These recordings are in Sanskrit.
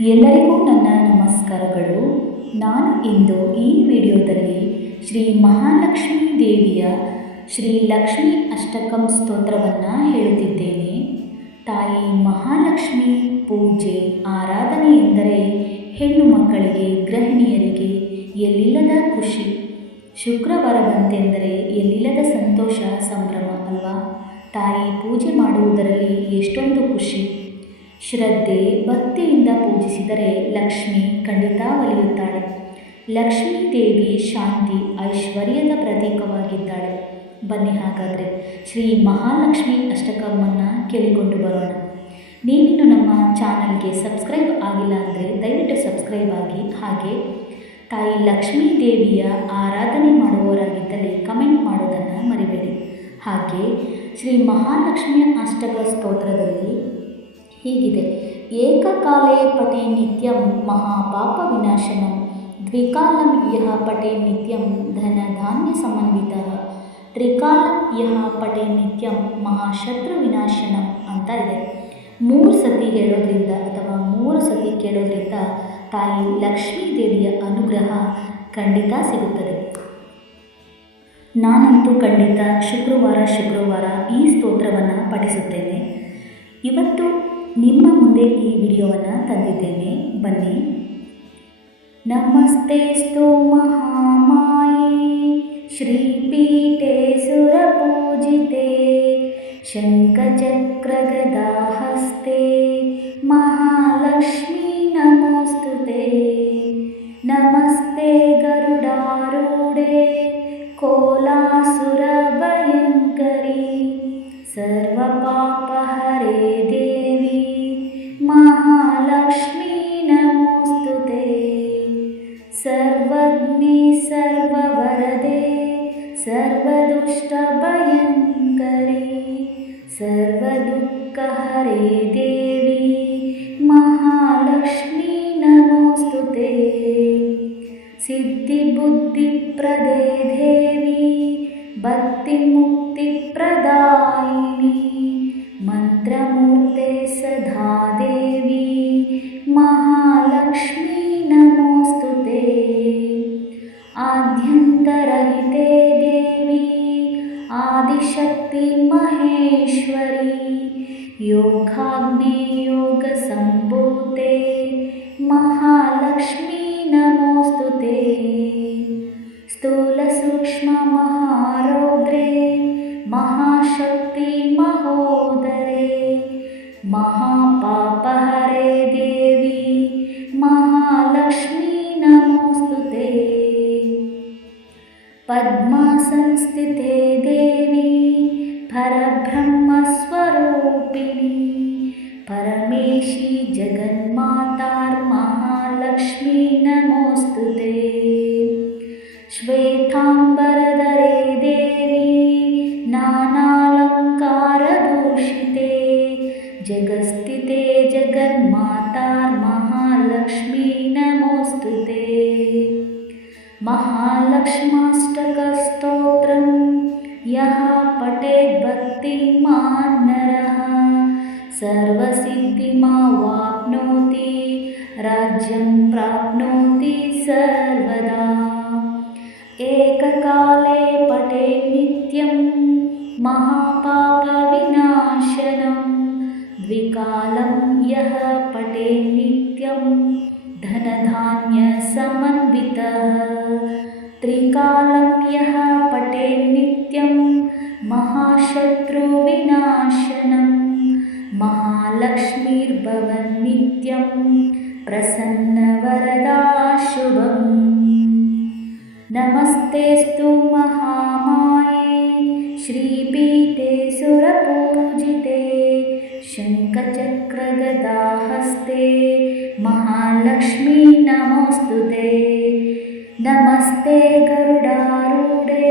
ಎಲ್ಲರಿಗೂ ನನ್ನ ನಮಸ್ಕಾರಗಳು. ನಾನು ಇಂದು ಈ ವಿಡಿಯೋದಲ್ಲಿ ಶ್ರೀ ಮಹಾಲಕ್ಷ್ಮೀ ದೇವಿಯ ಶ್ರೀ ಲಕ್ಷ್ಮೀ ಅಷ್ಟಕಂ ಸ್ತೋತ್ರವನ್ನು ಹೇಳುತ್ತಿದ್ದೇನೆ. ತಾಯಿ ಮಹಾಲಕ್ಷ್ಮಿ ಪೂಜೆ, ಆರಾಧನೆ ಎಂದರೆ ಹೆಣ್ಣು ಮಕ್ಕಳಿಗೆ, ಗೃಹಿಣಿಯರಿಗೆ ಎಲ್ಲಿಲ್ಲದ ಖುಷಿ. ಶುಕ್ರವಾರ ಬಂತೆಂದರೆ ಎಲ್ಲಿಲ್ಲದ ಸಂತೋಷ, ಸಂಭ್ರಮ ಅಲ್ವಾ? ತಾಯಿ ಪೂಜೆ ಮಾಡುವುದರಲ್ಲಿ ಎಷ್ಟೊಂದು ಖುಷಿ. ಶ್ರದ್ಧೆ ಭಕ್ತಿಯಿಂದ ಪೂಜಿಸಿದರೆ ಲಕ್ಷ್ಮಿ ಖಂಡಿತ ಒಲಿಯುತ್ತಾಳೆ. ಲಕ್ಷ್ಮೀ ದೇವಿ ಶಾಂತಿ ಐಶ್ವರ್ಯದ ಪ್ರತೀಕವಾಗಿದ್ದಾಳೆ. ಬನ್ನಿ ಹಾಗಾದರೆ ಶ್ರೀ ಮಹಾಲಕ್ಷ್ಮಿ ಅಷ್ಟಕಮ್ಮನ್ನು ಕೇಳಿಕೊಂಡು ಬರೋಣ. ನೀವಿನ್ನು ನಮ್ಮ ಚಾನಲ್ಗೆ ಸಬ್ಸ್ಕ್ರೈಬ್ ಆಗಿಲ್ಲ ಅಂದರೆ ದಯವಿಟ್ಟು ಸಬ್ಸ್ಕ್ರೈಬ್ ಆಗಿ. ಹಾಗೆ ತಾಯಿ ಲಕ್ಷ್ಮೀ ದೇವಿಯ ಆರಾಧನೆ ಮಾಡುವವರಾಗಿದ್ದರೆ ಕಮೆಂಟ್ ಮಾಡೋದನ್ನು ಮರಿಬೇಡಿ. ಹಾಗೆ ಶ್ರೀ ಮಹಾಲಕ್ಷ್ಮಿಯ ಅಷ್ಟಕ ಸ್ತೋತ್ರದಲ್ಲಿ ಹೀಗಿದೆ. ಏಕಕಾಲೇ ಪಟೆ ನಿತ್ಯಂ ಮಹಾಪಾಪ ವಿನಾಶನಂ ದ್ವಿಕಾಲಂ ಯಹ ಪಟೆ ನಿತ್ಯಂ ಧನ ಧಾನ್ಯ ಸಮನ್ವಿತ, ತ್ರಿಕಾಲಂ ಯಹ ಪಟೆ ನಿತ್ಯಂ ಮಹಾಶತ್ರು ವಿನಾಶನ ಅಂತ ಇದೆ. ಮೂರು ಸತಿ ಹೇಳೋದ್ರಿಂದ ಅಥವಾ ಮೂರು ಸತಿ ಕೇಳೋದ್ರಿಂದ ತಾಯಿ ಲಕ್ಷ್ಮೀ ದೇವಿಯ ಅನುಗ್ರಹ ಖಂಡಿತ ಸಿಗುತ್ತದೆ. ನಾನಂತೂ ಖಂಡಿತ ಶುಕ್ರವಾರ ಶುಕ್ರವಾರ ಈ ಸ್ತೋತ್ರವನ್ನು ಪಠಿಸುತ್ತೇನೆ. ಇವತ್ತು ನಿಮ್ಮ ಮುಂದೆ ಈ ವಿಡಿಯೋವನ್ನು ತಂದಿದ್ದೇನೆ ಬನ್ನಿ ನಮಸ್ತೆಸ್ತು ಮಹಾಮಾಯೆ ಶ್ರೀಪೀಠೆ ಸುರಪೂಜಿತೆ ಶಂಖಚಕ್ರಗದಾಹಸ್ತೆ ಮಹಾಲಕ್ಷ್ಮೀ ನಮೋಸ್ತುತೆ ನಮಸ್ತೆ ಗರುಡಾರೂಢೆ कोलासुरभयङ्करी सर्वपापहरे देवी महालक्ष्मी नमोऽस्तु ते। सर्वज्ञे सर्ववरदे सर्वदुष्टभयङ्करी सर्वदुःखहरे देवी महालक्ष्मी नमोऽस्तु ते। सिद्धिबुद्धिप्रदे देवी भक्तिमुक्तिप्रदायिनी पद्मासंस्थिते देवी परब्रह्मस्वरूपिणी परमेशी जगन्मातार्महालक्ष्मी नमोऽस्तु ते। श्वेताम्बरधरे देवी नानालङ्कारभूषिते जगस्थिते जगन्मातार्महालक्ष्मी नमोऽस्तु ते। महालक्ष्माष्टकस्तोत्रं यः पठेद्भक्तिमान् नरः सर्वसिद्धिमावाप्नोति राज्यं प्राप्नोति सर्वदा। एककाले पठे नित्यं महापापविनाशनं। द्विकालं यः पठे नित्यं धनधान्यसमन्वितः। त्रिकालं यः पठे नित्यं महाशत्रुविनाशनं महालक्ष्मीर्भवन्नित्यं प्रसन्नवरदा शुभम् नमस्तेस्तु महामाये श्रीपीठे सुरपूजिते शङ्खचक्रगदाहस्ते महालक्ष्मी नमोऽस्तु ते। नमस्ते गरुडारूढे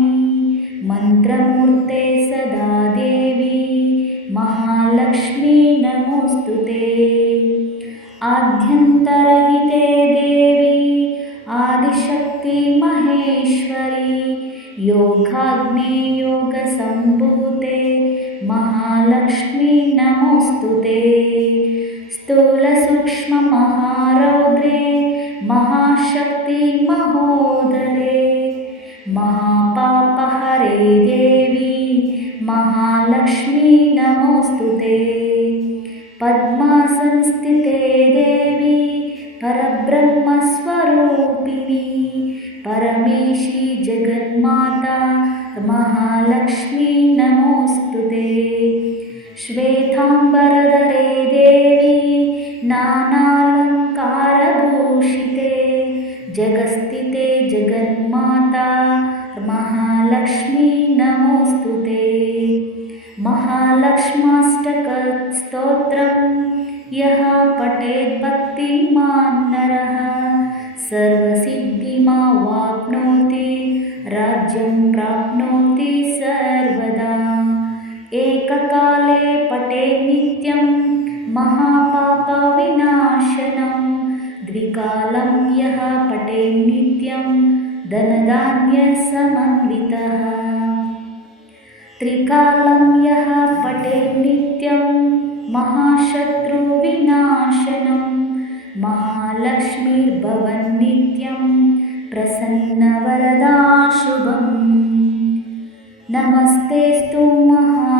महालक्ष्मी नमोऽस्तु ते। स्थूलसूक्ष्ममहारौद्रे महाशक्ति महोदरे महापापहरे देवी महालक्ष्मी नमोऽस्तु ते। पद्मासंस्थिते देवी परब्रह्मस्वरूपिणी। परमेशी जगन्माता महालक्ष्मी नमोऽस्तु ते श्वेताम्बरधरे देवी नानालङ्कारभूषिते। जगस्थिते जगन्माता महालक्ष्मी नमोऽस्तु ते। महालक्ष्माष्टकस्तोत्रं यः पठेद्भक्तिमान् नरः सर्वसिद्धिमावाप्नोति राज्यं प्राप्नोति सर्वदा। एककाले पठे नित्यं महापापविनाशनं। द्विकालं यः पठे नित्यं धनधान्यसमन्वितः। त्रिकालं यः पठे नित्यं महाशत्रुविनाशनं। महालक्ष्मीर्भवन्नित्यं प्रसन्नवरदा शुभम् नमस्तेस्तु महामाये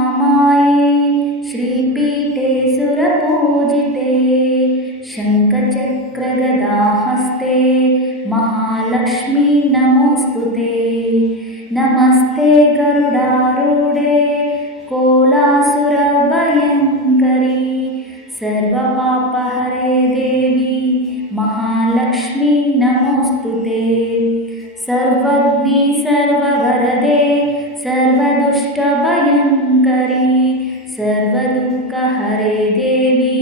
शङ्खचक्रगदाहस्ते महालक्ष्मी नमोऽस्तु ते। नमस्ते गरुडारूढे। कोलासुरभयङ्करी। सर्वपापहरे देवी। महालक्ष्मी नमोऽस्तु ते। सर्वज्ञी सर्ववरदे। सर्वदुष्टभयङ्करी। सर्वदुःखहरे देवी।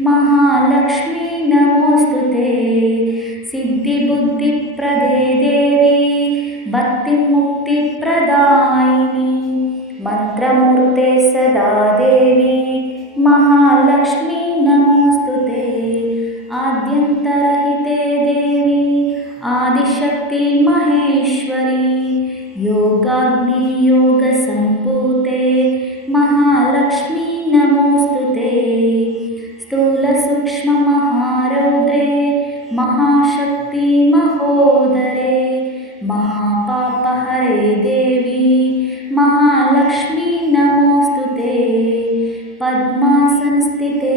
महालक्ष्मी नमोऽस्तु सिद्धिबुद्धिप्रदे देवी भक्तिमुक्तिप्रदायिनी मन्त्रमूर्ते सदा देवी महालक्ष्मी नमोऽस्तु ते। आद्यन्तरहिते देवी आदिशक्ति महेश्वरी योगाग्नि योगसम्भूते महालक्ष्मी नमोऽस्तु ते। स्थूलसूक्ष्ममहारौद्रे महाशक्ति महोदरे महापापहरे देवी महालक्ष्मी नमोऽस्तु ते पद्मासंस्थिते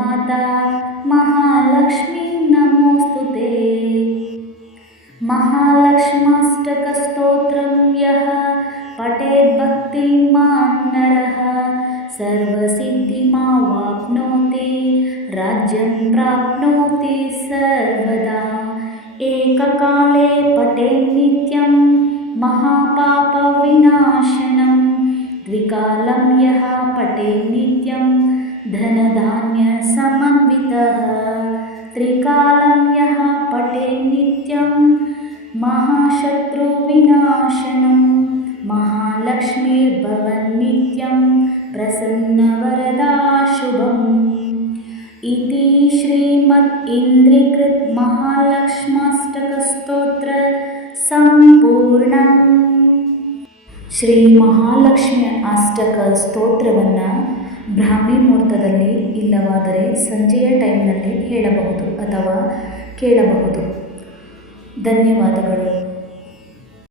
जगन्माता महालक्ष्मी नमोऽस्तु ते। महालक्ष्माष्टकस्तोत्रं यः पठेद्भक्तिमान् नरः सर्वसिद्धिमावाप्नोति राज्यं प्राप्नोति सर्वदा। एककाले पठे नित्यं महापापविनाशनं द्विकालं यः पठे नित्यं धनधान्यसमन्वितः त्रिकालं यः पठे नित्यं महाशत्रुविनाशनं महालक्ष्मीर्भवन्नित्यं प्रसन्नवरदा शुभम् इति श्रीमद् इन्द्रिकृत् महालक्ष्माष्टकस्तोत्र ಸಂಪೂರ್ಣಂ ಶ್ರೀ ಮಹಾಲಕ್ಷ್ಮಿಯ ಅಷ್ಟಕ ಸ್ತೋತ್ರವನ್ನು ಬ್ರಾಹ್ಮಿ ಮುಹೂರ್ತದಲ್ಲಿ ಇಲ್ಲವಾದರೆ ಸಂಜೆಯ ಟೈಮ್ನಲ್ಲಿ ಹೇಳಬಹುದು ಅಥವಾ ಕೇಳಬಹುದು. ಧನ್ಯವಾದಗಳು.